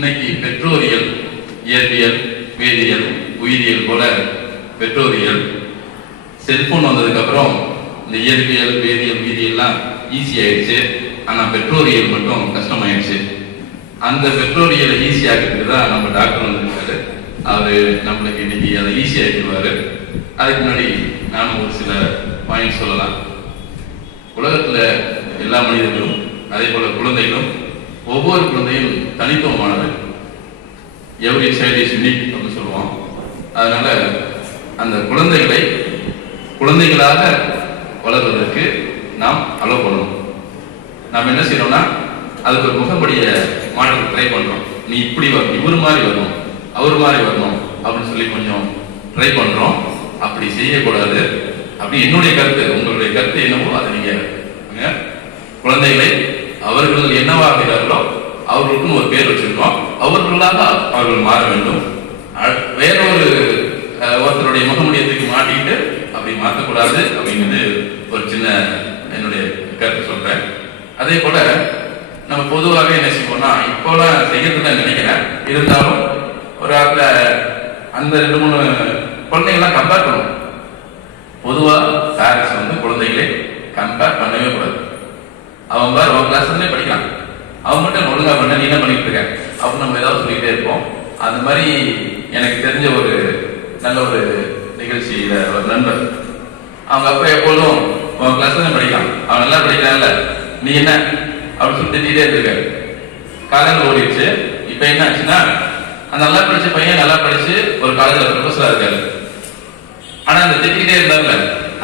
இன்னைக்கு பெற்றோரியல், இயற்பியல், வேதியியல், உயிரியல் போல பெற்றோரியல் செல்போன் வந்ததுக்கு அப்புறம் இந்த இயற்பியல், வேதியியல், உயிரியல்லாம் ஈஸி ஆயிடுச்சு. ஆனால் பெற்றோரியல் மட்டும் கஷ்டமாயிடுச்சு. அந்த பெற்றோரியலை ஈஸி ஆகிறதுக்கு தான் நம்ம டாக்டர் வந்திருக்காரு. அவரு நம்மளுக்கு இன்னைக்கு அதை ஈஸி ஆகிடுவாரு. அதுக்கு முன்னாடி நானும் ஒரு சில பாயிண்ட் சொல்லலாம். உலகத்துல எல்லா மனிதர்களும் அதே போல குழந்தைகளும், ஒவ்வொரு குழந்தையும் தனித்துவமானது. எவ்ரி சைல்ட் இஸ் யூனிக் அப்படின்னு சொல்லுவோம். அதனால அந்த குழந்தைகளை குழந்தைகளாக வளர்வதற்கு நாம் அலோவ் பண்ணணும். நாம் என்ன செய்யறோம்னா, அதுக்கு ஒரு முகப்படிய மாற்றத்தை ட்ரை பண்றோம். நீ இப்படி வரணும், இவர் மாதிரி வரணும், அவர் மாதிரி வரணும் அப்படின்னு சொல்லி கொஞ்சம் ட்ரை பண்றோம். அப்படி செய்யக்கூடாது. அப்படி என்னுடைய கருத்து. உங்களுடைய கருத்து என்னவோ அதை நீங்க குழந்தைகளை அவர்கள் என்னவாகிறார்களோ அவர்களுக்குன்னு ஒரு பேர் வச்சிருக்கோம். அவர்களாக அவர்கள் மாற வேண்டும். வேறொரு ஒருத்தருடைய முகமுடியத்துக்கு மாட்டிட்டு அப்படி மாற்றக்கூடாது அப்படிங்கிறது ஒரு சின்ன என்னுடைய கருத்து சொல்றேன். அதே போல நம்ம பொதுவாகவே என்ன செய்வோம்னா, இப்போலாம் செய்யறதுல நினைக்கிறேன், இருந்தாலும் ஒரு ஆத்துல அந்த 2-3 குழந்தைகள்லாம் கம்பேர் பண்ணுவோம். பொதுவாக பேரண்ட்ஸ் வந்து குழந்தைகளை கம்பேர் பண்ணவே கூடாது. அவன் பார் அவன் கிளாஸ்ல படிக்கிறான், அவன் மட்டும் ஒழுங்கா பண்ண நீ என்ன பண்ணிட்டு இருக்க அப்படின்னு நம்ம ஏதாவது சொல்லிக்கிட்டே இருப்போம். அந்த மாதிரி எனக்கு தெரிஞ்ச ஒரு நல்ல ஒரு நிகழ்ச்சியில ஒரு நண்பர், அவங்க அப்பா எப்போதும் அவன் கிளாஸ்ல தான் படிக்கிறான், அவன் நல்லா படிக்கிறான்ல, நீ என்ன அப்படின்னு சொல்லி திட்டிகிட்டே இருந்திருக்காரு. காலேஜ் ஓடிடுச்சு. இப்ப என்ன ஆச்சுன்னா, அந்த நல்லா படிச்ச பையன் நல்லா படிச்சு ஒரு காலேஜ்ல ப்ரொஃபஸரா இருக்காரு. ஆனா அந்த திட்டிகிட்டே இருந்தாங்கல்ல,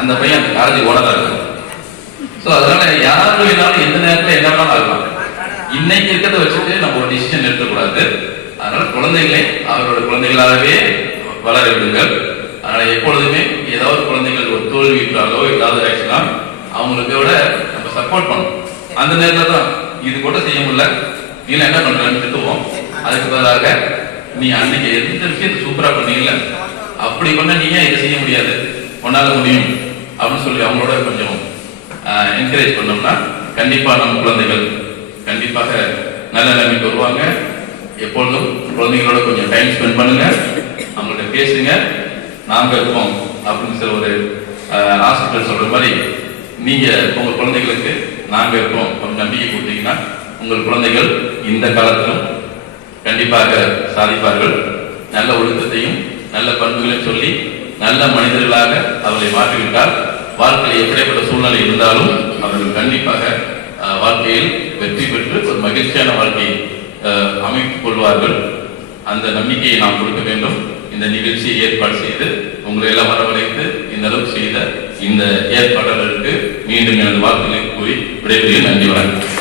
அந்த பையன் அந்த காலேஜ் ஓனரா இருக்காரு. ஸோ அதனால யாரும் வேணாலும் எந்த நேரத்தில் என்ன வேணாலும் ஆகலாம். இன்னைக்கு இருக்கிறத வச்சுட்டு நம்ம ஒரு டிசிஷன் எடுக்கக்கூடாது. அதனால குழந்தைகளை அவரோட குழந்தைகளாகவே வளர விடுங்கள். அதனால எப்பொழுதுமே ஏதாவது குழந்தைகள் ஒரு தோல்விட்டாலோ ஏதாவது ஆச்சுன்னா அவங்களுக்கு விட நம்ம சப்போர்ட் பண்ணணும். அந்த நேரத்தில் தான் இது கூட செய்ய முடியல, நீ என்ன பண்றன்னு திட்டுவோம். அதுக்கு பதிலாக நீ அன்னைக்கு எந்த விஷயத்தை சூப்பரா பண்ணீங்கல்ல, அப்படி பண்ண நீ ஏன் இதை செய்ய முடியாது, உன்னால முடியும் அப்படின்னு சொல்லி அவங்களோட கொஞ்சம் என்கரேஜ் பண்ணோம்னா கண்டிப்பா நம்ம குழந்தைகள் கண்டிப்பாக நல்ல நிலைமைக்கு வருவாங்க. எப்பொழுதும் குழந்தைகளோட கொஞ்சம் டைம் ஸ்பெண்ட் பண்ணுங்க, அவங்கள்ட்ட பேசுங்க. நாங்க இருக்கோம் அப்படின்னு சொல்ல ஒரு ஹாஸ்பிட்டல் சொல்ற மாதிரி நீங்க உங்க குழந்தைகளுக்கு நாங்க இருக்கோம் அப்படின்னு நம்பிக்கை கொடுத்தீங்கன்னா உங்கள் குழந்தைகள் இந்த காலத்திலும் கண்டிப்பாக சாதிப்பார்கள். நல்ல ஒழுக்கத்தையும் நல்ல பண்புகளையும் சொல்லி நல்ல மனிதர்களாக அவர்களை மாற்றிவிட்டால் வாழ்க்கையில் எப்படிப்பட்ட சூழ்நிலை இருந்தாலும் அவர்கள் கண்டிப்பாக வாழ்க்கையில் வெற்றி பெற்று ஒரு மகிழ்ச்சியான வாழ்க்கையை அமைத்துக் கொள்வார்கள். அந்த நம்பிக்கையை நாம் கொடுக்க வேண்டும். இந்த நிகழ்ச்சியை ஏற்பாடு செய்து உங்களை எல்லாம் வரவழைத்து இந்த அளவுக்கு செய்த இந்த ஏற்பாட்டாளருக்கு மீண்டும் எனது வாழ்த்துக்களை கூறி விடைபெறுகிறேன். நன்றி, வணக்கம்.